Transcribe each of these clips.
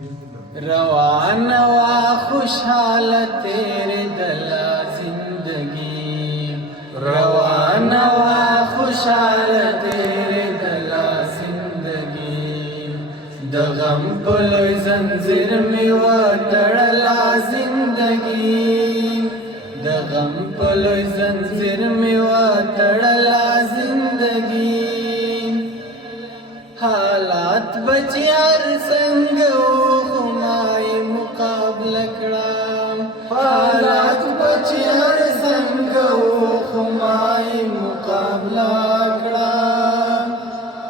روان وا خوشحال تیرے دلا زندگی روان وا خوشحال تیرے دلا زندگی د غم پلوی زنجیر می و تړلا زندگی د غم پلوی زنجیر می و تړلا زندگی حالات بچیار څنګه خمای مقابله کړم حالات بچیار څنګه خمای مقابله کړم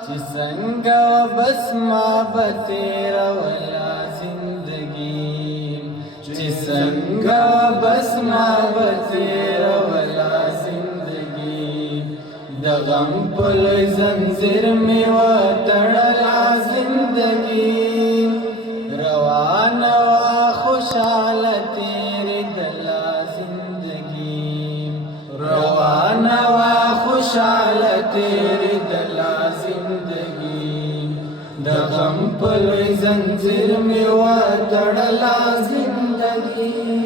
چې څنګه بس ما به تیروله زندګي چې څنګه بس ما به تیروله زندګي د غم پلوی زنجیر می و تړلا زندگی روان وا خوشحال تیرے دلا زندگی روان وا خوشحال تیرے دلا زندگی د غم پلوی زنجیر می و تړلا زندگی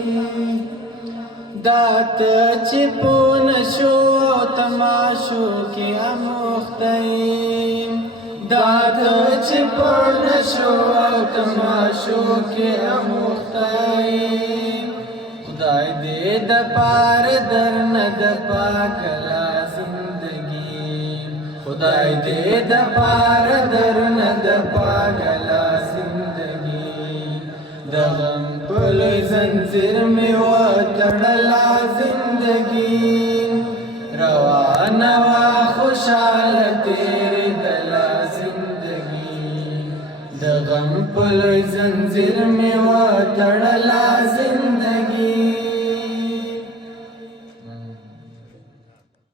دات چې پون شو تماشو کې اموختای دات چې پون شو تماشو کې اموختای خدای دې د پار درن د پاکلا زندگی خدای دې د پار درن د پاکلا زندگی د غم پلوی زنجیر می و تړلا زندگی روان وا خوشحال تیرے دلا زندگی د غم پلوی زنجیر می و تړلا زندگی